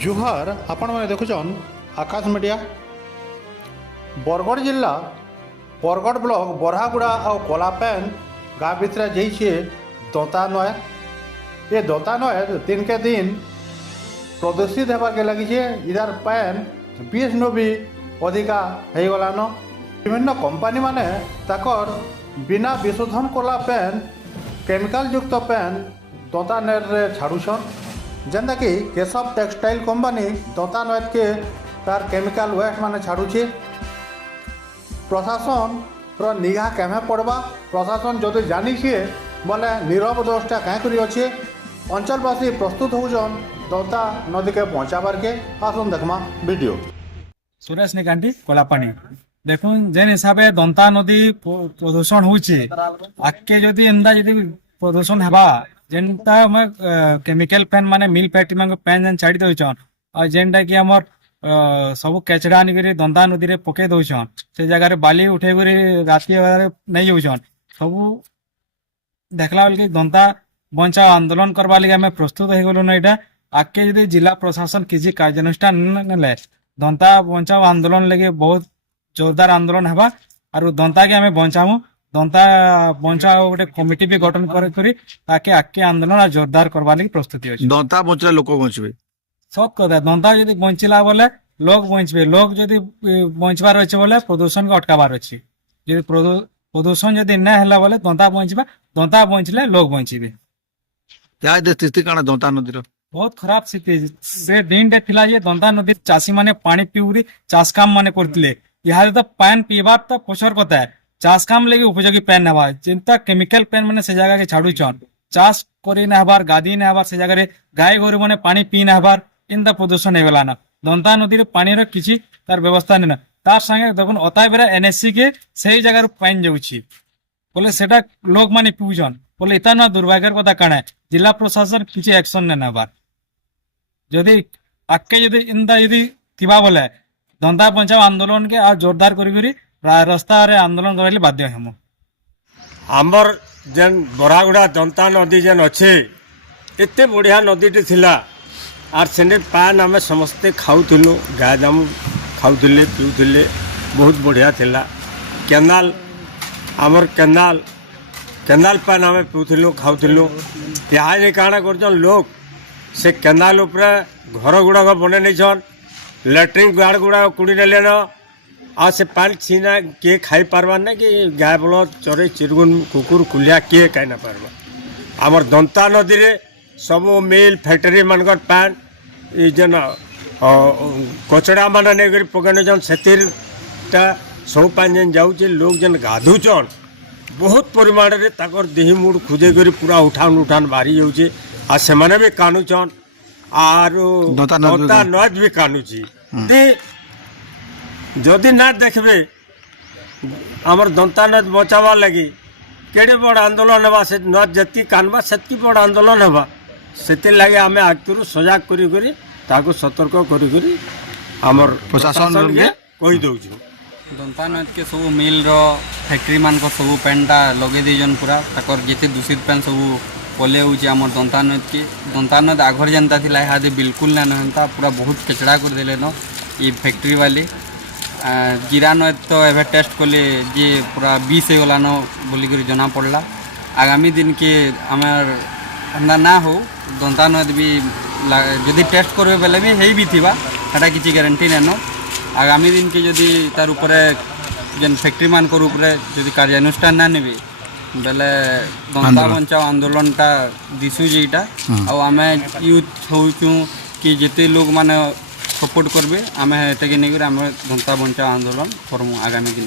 जुहार आपण मैंने देखुन आकाश मीडिया बरगढ़ जिला बरगढ़ ब्लॉक बरहागुड़ा और कोलापैन गाँव भितर जाइए दंता नय ये दंता नय दिन के दिन प्रदूषित होबाके लगी इधर पैन 20 नु भी अधिका हो गलान विभिन्न कंपनी माने ताकर बिना विशोधन कला पैन केमिकल युक्त पैन दंता नय छाड़ुछन जेनता कि केशव टेक्सटाइल कंपनी दंता नय के तार केमिकल वेस्ट माने छाड़ुछे प्रशासन रो निगाह केमे पड़वा प्रशासन जदि जानी बोले नीरव दोषटा क्या करी अच्छे अंचलवासी प्रस्तुत होजन दंता नदी के पहुँचाबार के आसन देखमा वीडियो सुरेश निकांटी कोलापानी देखुन जेन हिसाब से दंता नदी प्रदूषण होचे आके जदि एंदा जदि प्रदूषण हेबा जेनटा हम केमिकल पेन माने मिल फैक्ट्री में पेन जेन छाड़ी दउछन और जेनटा कि हमर सब केचड़ा आनिक दंता नदी रे पके दउछन से जगह बाली उठे राति नहीं जाउछन सब देखला बेल दंता बचाओ आंदोलन करवा लगे आम प्रस्तुत हो गलुन यहाँ आगे जदि जिला प्रशासन किसी कार्यानुष्ठान ने दंता बचाओ आंदोलन लगे बहुत जोरदार आंदोलन हेबा और दंता के आम बचाऊ दंता बचाओ गोटे कमिटी भी गठन ताकि आगे आंदोलन जोरदार करवा लगे प्रस्तुति अच्छी दंता बचले लोक बचबे सब कथा दंता जदि बचिला बोले लोग बचबे लोग जदि बचबार अच्छे बोले प्रदूषण को अटकाबार अच्छी जदि प्रदूषण जदि ना है बोले दंता बचबा दंता बचले लोग बचबे स्थिति काना दंता नदीर बहुत खराब स्थिति से दिन टे थिला जे दंता नदी चाषी माने पानी पिउरी चाष काम माने करथिले इहारे तो पान पीबार तो पछर कथा है चाष काम लगे उपयोगी पेन नवा चिंता केमिकल पेन माने से जगह के छाड़ू छन चाष करी ना हबार गादी ना हबार से जगह रे गाय गोरु माने पानी पी ना हबार इंदा प्रदूषण हे गला ना दंता नदी रे पानी रो किछि तार व्यवस्था नै ना तार संगे देखुन अताय बेरा एनएससी के सही जगह रे पानी जाउछि बोले सेटा लोग माने पिउछन बोले इतना दुर्भाग्यर कथा काना है जिला प्रशासन किसी एक्शन ने नबार जदि आके जदि इंदा यदि थिबा बोले दंता बचाओ आंदोलन के आ जोरदार करी रास्ता रे आंदोलन कराइले बाध्य हेमु आमर जेन बरागुड़ा दंता नदी जेन अच्छे एते बढ़िया नदीटे थिला आर सेने पान आम समस्ते खाऊलु गाय दामू खाऊले पीऊले बहुत बढ़िया थिला केनाल आमर केनाल केनाल पान आम पीऊलु खाऊलु यहाँ काଣା कर लोग से केनाल उपरे घर गुड़ाक बने नहीं लैट्रिन गाड़ गुड़ा कुड़ी नेलेन आ से पानी छीना किए खाई पार्बार ना कि गाय बलद चरे चिरगुन कुकुर कुलिया किए खाई ना पार्बा आमर दंता नदी रे सब मिल फैक्ट्री मानकर पान ये जेन कचड़ा मान नहीं पकड़ने जन सेटा सब पान जेन जाऊे लोग जेन गाधुचन बहुत परिमाण रे ताकर देही मुड़ खुजे कर पूरा उठान उठान बारी जाऊे आ से माने भी कानुचन आर दंता नद भी कानुची जदि ना देखबे आमर दंता नद बचावा लगी केड़े बड़ आंदोलन हेबा से नद जति कानबा सेतकी बड़ आंदोलन हेबा सेते लगे आमे आगतुरु सजाग करी करी ताको सतर्क करी करी आमर प्रशासन के कहि दउछु दंता नद के सब मिल रो फैक्ट्री मान को सब पेनटा लगे दीजन पूरा ताकर जेते दूषित पेन सब पले होची आमर दंता नद की दंता नद आघर जनता थिला हादे बिल्कुल ना नहंता पूरा बहुत कचड़ा कर देले न ये फैक्ट्री वाली जीरा नद तो एवं टेस्ट कले जे पूरा 20 हो गला न बोलिक जना पड़ला आगामी दिन के आमर अंदा ना हो दंता नद भी जदि टेस्ट करबे बेले भी हेई भी थिबा एटा किछि गारंटी नै न आगामी दिन के जदि तार ऊपर जेन फैक्ट्री मान कर ऊपर जदि कार्यानुष्ठान ना नेबे बेले दंता बचाओ आंदोलनटा दिशु जेटा आ आमे यूथ होचु कि जेते लोग माने सपोर्ट करबे आमे एटा के नै आमे दंता बचाओ आंदोलन करमु आगामी दिन।